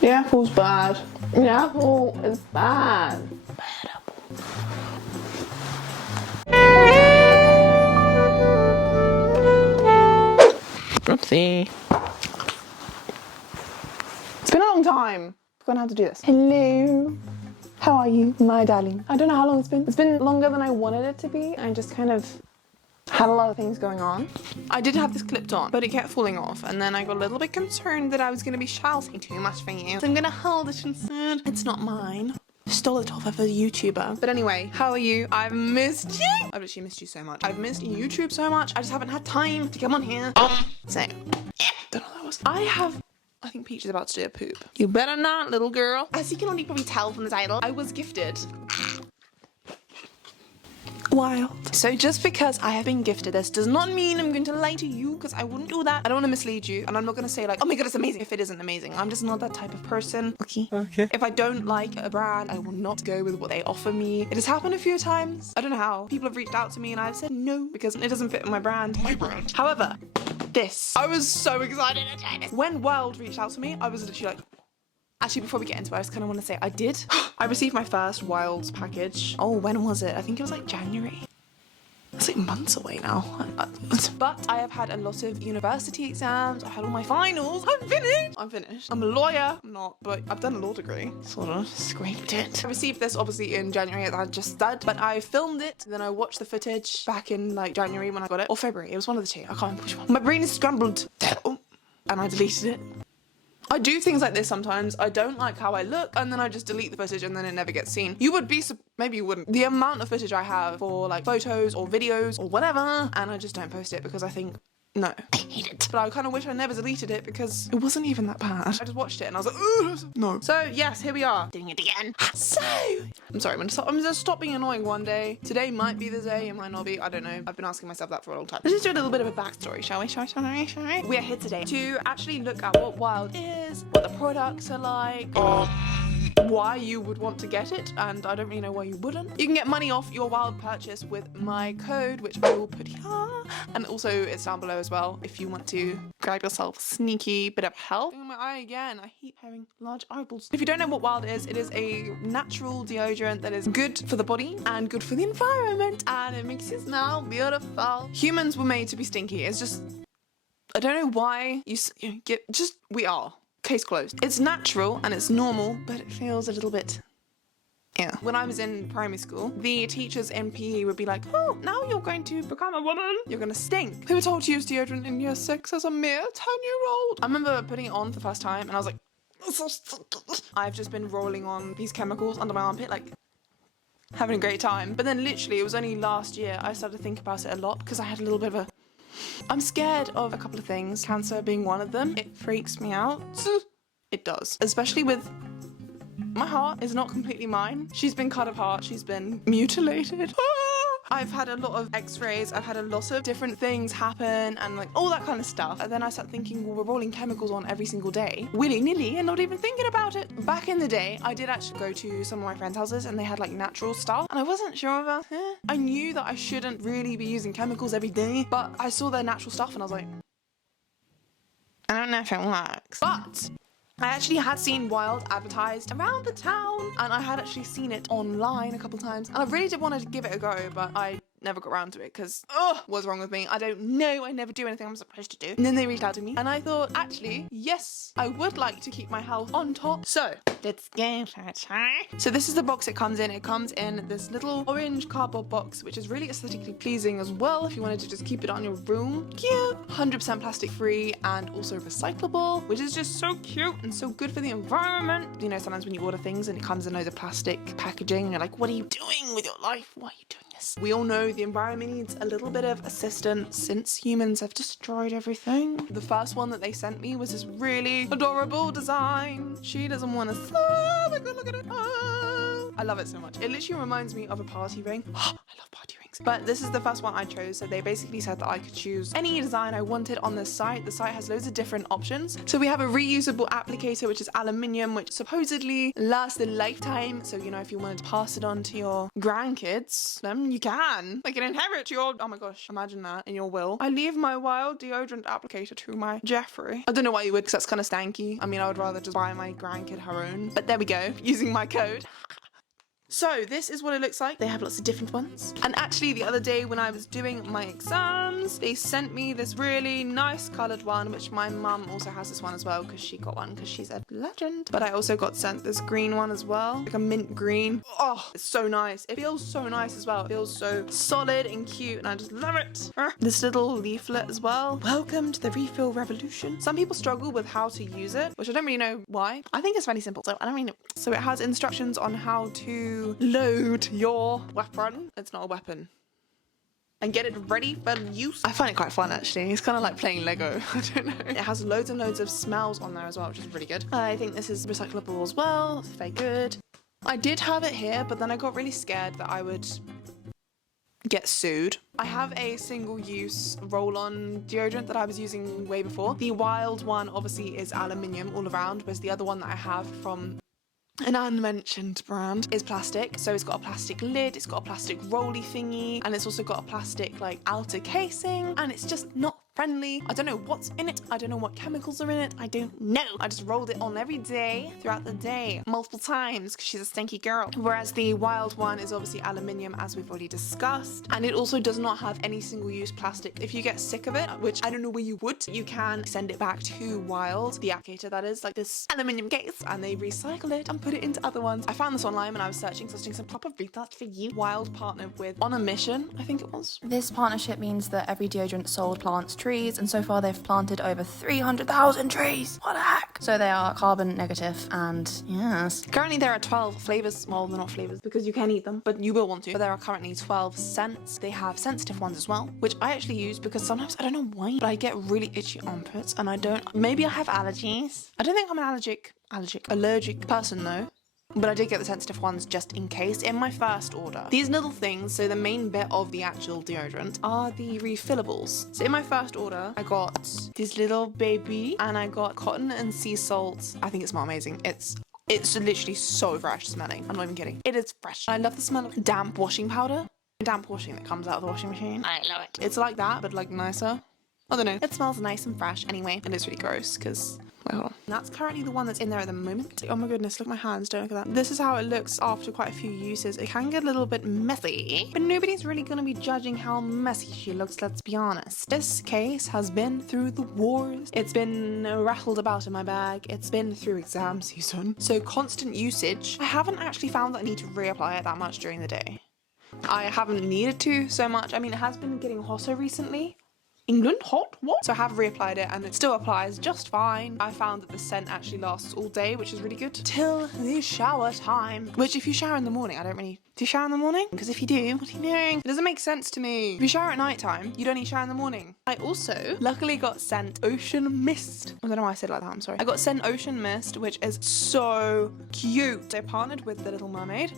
The apple's bad. The apple is bad. Bad apple. Oopsie. It's been a long time. I've forgotten how to do this. Hello. How are you, my darling? I don't know how long it's been. It's been longer than I wanted it to be. I just kind of had a lot of things going on. I did have this clipped on, but it kept falling off, and then I got a little bit concerned that I was going to be shouting too much for you. So I'm going to hold it instead. It's not mine. Stole it off of a YouTuber. But anyway, how are you? I've missed you. I've literally missed you so much. I've missed YouTube so much. I just haven't had time to come on here. So, yeah, don't know what that was. I think Peach is about to do a poop. You better not, little girl. As you can already probably tell from the title, I was gifted Wild. So just because I have been gifted this does not mean I'm going to lie to you, because I wouldn't do that. I don't want to mislead you, and I'm not going to say like, oh my god, it's amazing, if it isn't amazing. I'm just not that type of person. Okay. If I don't like a brand, I will not go with what they offer me. It has happened a few times. I don't know how. People have reached out to me and I've said no because it doesn't fit my brand. However, this. I was so excited to try this. When Wild reached out to me, I was literally like, actually, before we get into it, I just kind of want to say I did. I received my first Wild package. Oh, when was it? I think it was like January. It's like months away now. But I have had a lot of university exams. I had all my finals. I'm finished. I'm a lawyer. I'm not, but I've done a law degree. Sort of scraped it. I received this obviously in January, as I just said, but I filmed it. Then I watched the footage back in like January when I got it, or February. It was one of the two. I can't remember which one. My brain is scrambled. Oh, and I deleted it. I do things like this sometimes. I don't like how I look, and then I just delete the footage and then it never gets seen. You would be, maybe you wouldn't. The amount of footage I have for like photos or videos or whatever, and I just don't post it because I think, no, I hate it. But I kind of wish I never deleted it because it wasn't even that bad. I just watched it and I was like, ugh, no. So yes, here we are, doing it again. So, I'm sorry, I'm gonna stop being annoying one day. Today might be the day, it might not be, I don't know. I've been asking myself that for a long time. Let's just do a little bit of a backstory, shall we? Shall we? We are here today to actually look at what Wild is, what the products are like, why you would want to get it, and I don't really know why you wouldn't. You can get money off your Wild purchase with my code, which I will put here, and also it's down below as well if you want to grab yourself a sneaky bit of help. Oh, my eye again. I hate having large eyeballs. If you don't know what Wild is, it is a natural deodorant that is good for the body and good for the environment, and it makes you smell beautiful. Humans were made to be stinky. It's just, I don't know why you get, just, we are. Case closed. It's natural and it's normal, but it feels a little bit, yeah. When I was in primary school, the teachers in PE would be like, oh, now you're going to become a woman. You're going to stink. Who were told to use deodorant in year 6 as a mere 10-year-old? I remember putting it on for the first time and I was like, I've just been rolling on these chemicals under my armpit, like having a great time. But then literally it was only last year I started to think about it a lot because I had a little bit of a, I'm scared of a couple of things, cancer being one of them. It freaks me out. It does. Especially with, my heart is not completely mine. She's been cut apart, she's been mutilated. I've had a lot of x-rays, I've had a lot of different things happen and like all that kind of stuff. And then I started thinking, well, we're rolling chemicals on every single day, willy-nilly, and not even thinking about it. Back in the day, I did actually go to some of my friends' houses and they had like natural stuff. And I wasn't sure about it. I knew that I shouldn't really be using chemicals every day, but I saw their natural stuff and I was like, I don't know if it works. But I actually had seen Wild advertised around the town, and I had actually seen it online a couple times, and I really did want to give it a go, but I never got around to it because, what's wrong with me? I don't know, I never do anything I'm supposed to do. And then they reached out to me, and I thought, actually, yes, I would like to keep my health on top. So, let's go. So this is the box it comes in. It comes in this little orange cardboard box, which is really aesthetically pleasing as well if you wanted to just keep it on your room. Cute. 100% plastic free and also recyclable, which is just so cute and so good for the environment. You know, sometimes when you order things and it comes in loads of plastic packaging and you're like, what are you doing with your life? Why are you doing this? We all know the environment needs a little bit of assistance since humans have destroyed everything. The first one that they sent me was this really adorable design. She doesn't want to look at it. Oh, I love it so much. It literally reminds me of a party ring. I love party rings. but this is the first one I chose. So they basically said that I could choose any design I wanted on this site. The site has loads of different options. So we have a reusable applicator, which is aluminium, which supposedly lasts a lifetime. So, you know, if you wanted to pass it on to your grandkids, then you can. Like, inherit your, oh my gosh, imagine that in your will. I leave my wild deodorant applicator to my Jeffrey. I don't know why you would, because that's kind of stanky. I mean, I would rather just buy my grandkid her own. But there we go, using my code. So this is what it looks like. They have lots of different ones. And actually the other day when I was doing my exams, they sent me this really nice coloured one, which my mum also has this one as well because she got one because she's a legend. But I also got sent this green one as well, like a mint green. Oh, it's so nice. It feels so nice as well. It feels so solid and cute and I just love it. This little leaflet as well. Welcome to the refill revolution. Some people struggle with how to use it, which I don't really know why. I think it's fairly simple, so I don't really know. So it has instructions on how to load your weapon. It's not a weapon. And get it ready for use. I find it quite fun actually. It's kind of like playing Lego. I don't know. It has loads and loads of smells on there as well, which is really good. I think this is recyclable as well. It's very good. I did have it here, but then I got really scared that I would get sued. I have a single-use roll-on deodorant that I was using way before. The wild one obviously is aluminium all around, whereas the other one that I have from an unmentioned brand is plastic. So it's got a plastic lid, it's got a plastic rolly thingy, and it's also got a plastic like outer casing, and it's just not friendly. I don't know what's in it. I don't know what chemicals are in it. I don't know. I just rolled it on every day throughout the day, multiple times, because she's a stinky girl. Whereas the wild one is obviously aluminium, as we've already discussed, and it also does not have any single-use plastic. If you get sick of it, which I don't know where you would, you can send it back to Wild, the applicator that is, like this aluminium case, and they recycle it and put it into other ones. I found this online when I was searching, so I was doing some proper research for you. Wild partnered with On a Mission, I think it was. This partnership means that every deodorant sold plants trees, and so far they've planted over 300,000 trees. What the heck? So they are carbon negative, and yes. Currently there are 12 flavors. Well, they're not flavors because you can eat them, but you will want to. But there are currently 12 scents. They have sensitive ones as well, which I actually use because sometimes, I don't know why, but I get really itchy armpits and I don't, maybe I have allergies. I don't think I'm an allergic person though. But I did get the sensitive ones just in case in my first order. These little things, so the main bit of the actual deodorant, are the refillables. So in my first order, I got this little baby and I got cotton and sea salt. I think it smells amazing. It's literally so fresh smelling. I'm not even kidding. It is fresh. I love the smell of damp washing powder. Damp washing that comes out of the washing machine. I love it. It's like that, but like nicer. I don't know. It smells nice and fresh anyway. And it's really gross because, well, that's currently the one that's in there at the moment. Oh my goodness, look at my hands, don't look at that. This is how it looks after quite a few uses. It can get a little bit messy, but nobody's really going to be judging how messy she looks, let's be honest. This case has been through the wars. It's been rattled about in my bag. It's been through exam season. So constant usage. I haven't actually found that I need to reapply it that much during the day. I haven't needed to so much. I mean, it has been getting hotter recently. England hot? What? So I have reapplied it and it still applies just fine. I found that the scent actually lasts all day, which is really good. Till the shower time. Which if you shower in the morning, I don't really... Do you shower in the morning? Because if you do, what are you doing? It doesn't make sense to me. If you shower at night time, you don't need to shower in the morning. I also luckily got sent Ocean Mist. I don't know why I said it like that, I'm sorry. I got sent Ocean Mist, which is so cute. I partnered with The Little Mermaid.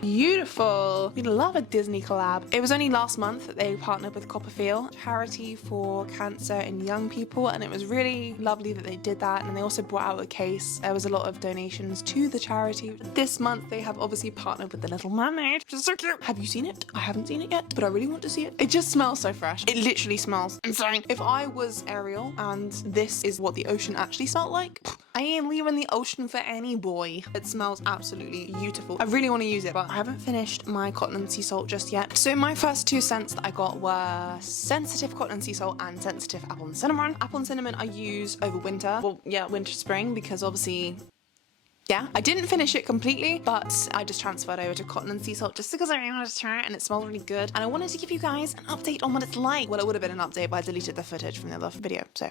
Beautiful. We love a Disney collab. It was only last month that they partnered with Copperfield, charity for cancer in young people, and it was really lovely that they did that. And they also brought out a case. There was a lot of donations to the charity. This month they have obviously partnered with The Little Mermaid, which is so cute. Have you seen it? I haven't seen it yet, but I really want to see it. It just smells so fresh. It literally smells insane. If I was Ariel and this is what the ocean actually smelled like, I ain't leaving the ocean for any boy. It smells absolutely beautiful. I really want to use it, but I haven't finished my cotton and sea salt just yet. So my first two scents that I got were sensitive cotton and sea salt and sensitive apple and cinnamon. Apple and cinnamon I use over winter. Well, yeah, winter, spring, because obviously, yeah, I didn't finish it completely, but I just transferred over to cotton and sea salt just because I really wanted to try it and it smells really good. And I wanted to give you guys an update on what it's like. Well, it would have been an update, but I deleted the footage from the other video, so.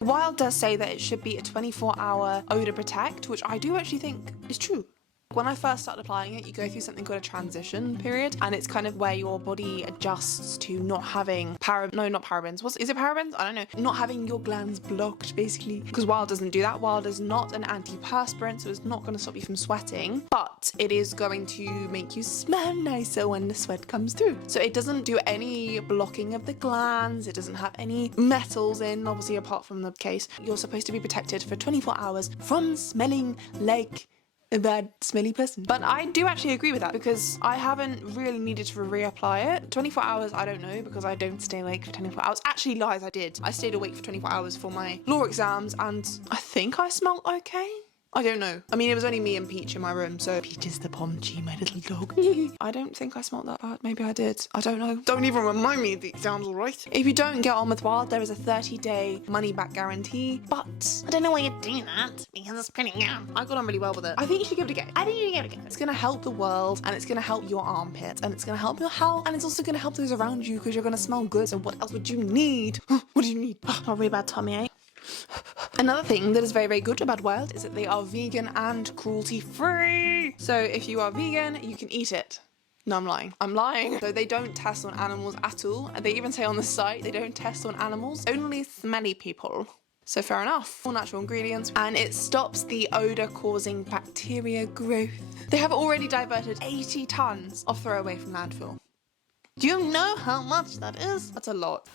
Wild does say that it should be a 24-hour odor protect, which I do actually think is true. When I first started applying it, you go through something called a transition period, and it's kind of where your body adjusts to not having not parabens. Is it parabens? I don't know. Not having your glands blocked, basically. Because Wild doesn't do that. Wild is not an antiperspirant, so it's not going to stop you from sweating, but it is going to make you smell nicer when the sweat comes through. So it doesn't do any blocking of the glands. It doesn't have any metals in, obviously, apart from the case. You're supposed to be protected for 24 hours from smelling like a bad smelly person. But I do actually agree with that, because I haven't really needed to reapply it. 24 hours, I don't know, because I don't stay awake for 24 hours. Actually, lies, I did. I stayed awake for 24 hours for my law exams, and I think I smelled okay. I don't know. I mean, it was only me and Peach in my room, so Peach is the Pomchi, my little dog. I don't think I smelled that bad. Maybe I did. I don't know. Don't even remind me of the exams, alright? If you don't get on with Wild, there is a 30-day money-back guarantee, but I don't know why you're doing that, because it's pretty good. I got on really well with it. I think you should give it a go. I think you should give it a go. It's gonna help the world, and it's gonna help your armpit, and it's gonna help your health, and it's also gonna help those around you, because you're gonna smell good. So what else would you need? What do you need? Oh, a really bad tummy ache. Another thing that is very, very good about Wild is that they are vegan and cruelty free. So if you are vegan, you can eat it. No, I'm lying. I'm lying. So they don't test on animals at all. And they even say on the site, they don't test on animals, only smelly people. So fair enough. All natural ingredients. And it stops the odor causing bacteria growth. They have already diverted 80 tons of throwaway from landfill. Do you know how much that is? That's a lot.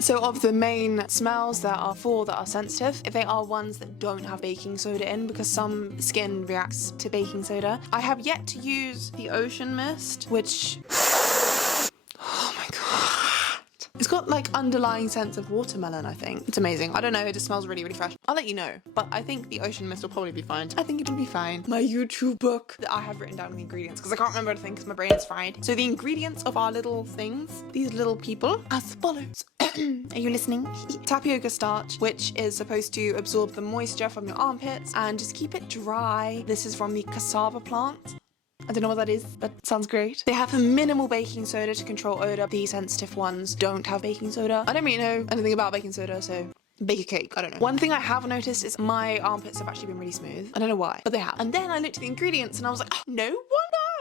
So of the main smells, there are 4 that are sensitive. They are ones that don't have baking soda in, because some skin reacts to baking soda. I have yet to use the ocean mist, which... Oh my god. It's got like underlying sense of watermelon, I think. It's amazing. I don't know, it just smells really, really fresh. I'll let you know, but I think the ocean mist will probably be fine. I think it'll be fine. My YouTube book that I have written down the ingredients, because I can't remember everything because my brain is fried. So the ingredients of our little things, these little people, as follows. Are you listening? Tapioca starch, which is supposed to absorb the moisture from your armpits and just keep it dry. This is from the cassava plant. I don't know what that is, but sounds great. They have a minimal baking soda to control odor. The sensitive ones don't have baking soda. I don't really know anything about baking soda, so bake a cake, I don't know. One thing I have noticed is my armpits have actually been really smooth. I don't know why, but they have. And then I looked at the ingredients and I was like, oh, no wonder!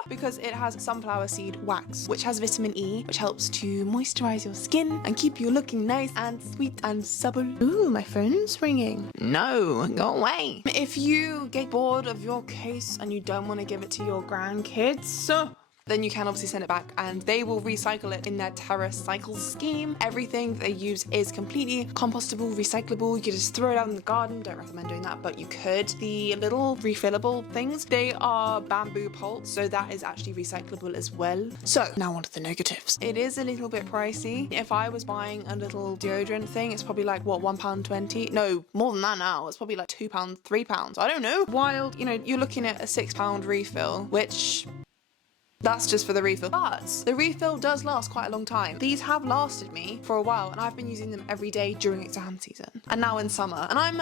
Because it has sunflower seed wax, which has vitamin E, which helps to moisturize your skin and keep you looking nice and sweet and supple. Ooh, my phone's ringing. No, go away. If you get bored of your case and you don't want to give it to your grandkids, then you can obviously send it back and they will recycle it in their TerraCycle scheme. Everything they use is completely compostable, recyclable. You can just throw it out in the garden. Don't recommend doing that, but you could. The little refillable things, they are bamboo pulp, so that is actually recyclable as well. So now on to the negatives. It is a little bit pricey. If I was buying a little deodorant thing, it's probably like, what, £1.20? No, more than that now. It's probably like £2, £3. I don't know. Wild, you know, you're looking at a £6 refill, which... that's just for the refill. But the refill does last quite a long time. These have lasted me for a while and I've been using them every day during exam season and now in summer. And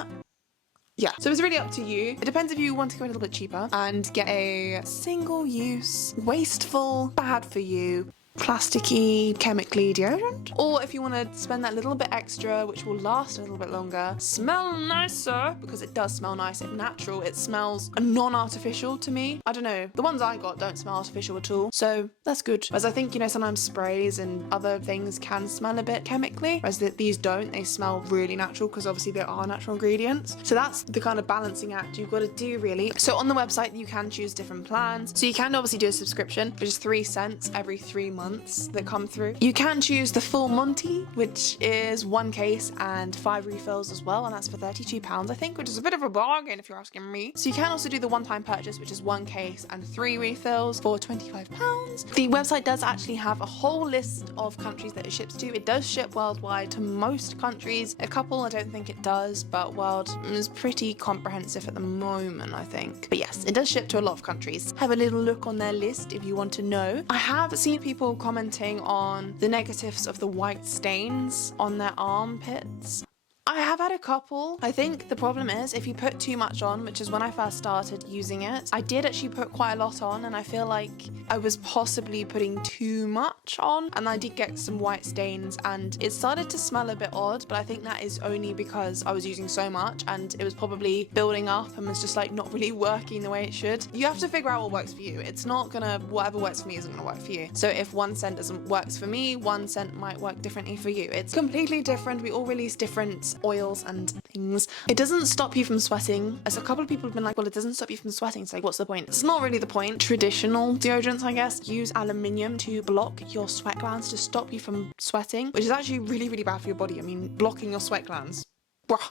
yeah, so it's really up to you. It depends if you want to go a little bit cheaper and get a single-use, wasteful, bad for you, plasticky, chemically deodorant, or if you want to spend that little bit extra, which will last a little bit longer, smell nicer, because it does smell nice. It's natural. It smells non-artificial to me. I don't know. The ones I got don't smell artificial at all, so that's good. Whereas I think, you know, sometimes sprays and other things can smell a bit chemically, whereas these don't. They smell really natural because obviously there are natural ingredients. So that's the kind of balancing act you've got to do, really. So on the website, you can choose different plans. So you can obviously do a subscription, which is 3 cents every 3 months that come through. You can choose the full Monty, which is 1 case and 5 refills as well, and that's for £32, I think, which is a bit of a bargain if you're asking me. So you can also do the one-time purchase, which is 1 case and 3 refills for £25. The website does actually have a whole list of countries that it ships to. It does ship worldwide to most countries. A couple I don't think it does, but World is pretty comprehensive at the moment, I think. But yes, it does ship to a lot of countries. Have a little look on their list if you want to know. I have seen people commenting on the negatives of the white stains on their armpits. I have had a couple. I think the problem is if you put too much on, which is when I first started using it, I did actually put quite a lot on, and I feel like I was possibly putting too much on, and I did get some white stains, and it started to smell a bit odd, but I think that is only because I was using so much and it was probably building up and was just like not really working the way it should. You have to figure out what works for you. It's not gonna, whatever works for me isn't gonna work for you. So if one scent doesn't work for me, one scent might work differently for you. It's completely different. We all release different oils and things. It doesn't stop you from sweating. As a couple of people have been like, well, it doesn't stop you from sweating. It's like, what's the point? It's not really the point. Traditional deodorants, I guess, use aluminium to block your sweat glands to stop you from sweating, which is actually really, really bad for your body. I mean, blocking your sweat glands.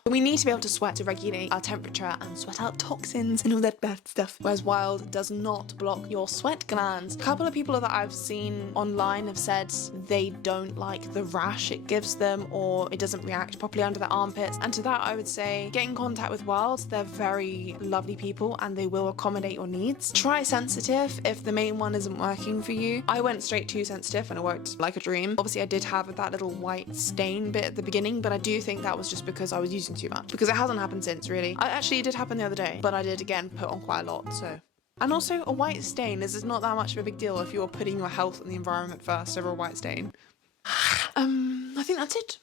We need to be able to sweat to regulate our temperature and sweat out toxins and all that bad stuff, whereas Wild does not block your sweat glands. A couple of people that I've seen online have said they don't like the rash it gives them, or it doesn't react properly under their armpits, and to that I would say get in contact with Wild. They're very lovely people and they will accommodate your needs. Try sensitive if the main one isn't working for you. I went straight to sensitive and it worked like a dream. Obviously I did have that little white stain bit at the beginning, but I do think that was just because I was using too much, because it hasn't happened since, really. It did happen the other day, but I did again put on quite a lot. So, and also a white stain is not that much of a big deal if you're putting your health and the environment first over a white stain. I think that's it.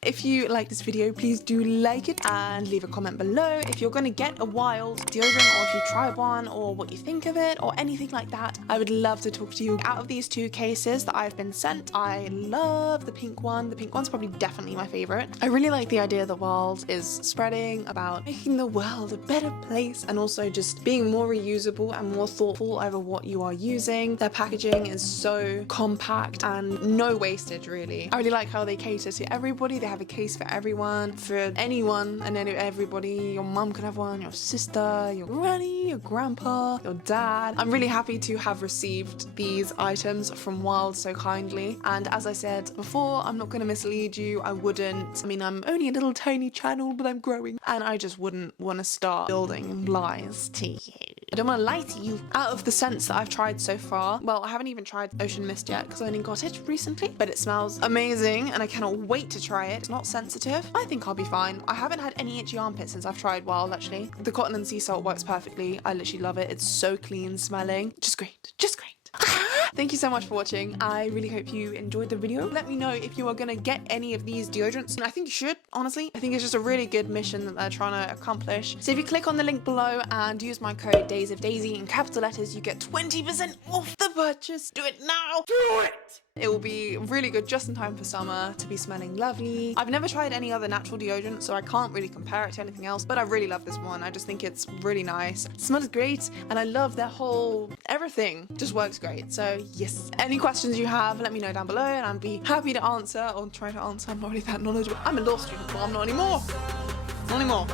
If you like this video, please do like it and leave a comment below if you're gonna get a Wild deodorant, or if you tried one, or what you think of it, or anything like that. I would love to talk to you. Out of these two cases that I've been sent, I love the pink one. The pink one's probably definitely my favorite. I really like the idea that Wild is spreading about making the world a better place, and also just being more reusable and more thoughtful over what you are using. Their packaging is so compact and no wastage, really. I really like how they cater to everybody. They have a case for everyone, for anyone and everybody. Your mum can have one, your sister, your granny, your grandpa, your dad. I'm really happy to have received these items from Wild so kindly, and as I said before, I'm not going to mislead you. I mean, I'm only a little tiny channel, but I'm growing, and I just wouldn't want to start building lies to you. I don't want to lie to you. Out of the scents that I've tried so far, well, I haven't even tried Ocean Mist yet because I only got it recently, but it smells amazing and I cannot wait to try it. It's not sensitive. I think I'll be fine. I haven't had any itchy armpits since I've tried Wild, actually. The cotton and sea salt works perfectly. I literally love it. It's so clean smelling. Just great. Just great. Thank you so much for watching. I really hope you enjoyed the video. Let me know if you are gonna get any of these deodorants. I think you should, honestly. I think it's just a really good mission that they're trying to accomplish. So if you click on the link below and use my code DaysOfDaisy in capital letters, you get 20% off the purchase. Do it now. Do it! It will be really good just in time for summer to be smelling lovely. I've never tried any other natural deodorant, so I can't really compare it to anything else, but I really love this one. I just think it's really nice. It smells great, and I love their whole everything. Just works great. So yes. Any questions you have, let me know down below, and I'd be happy to answer, or try to answer. I'm not really that knowledgeable. I'm a law student, but I'm not anymore. Not anymore.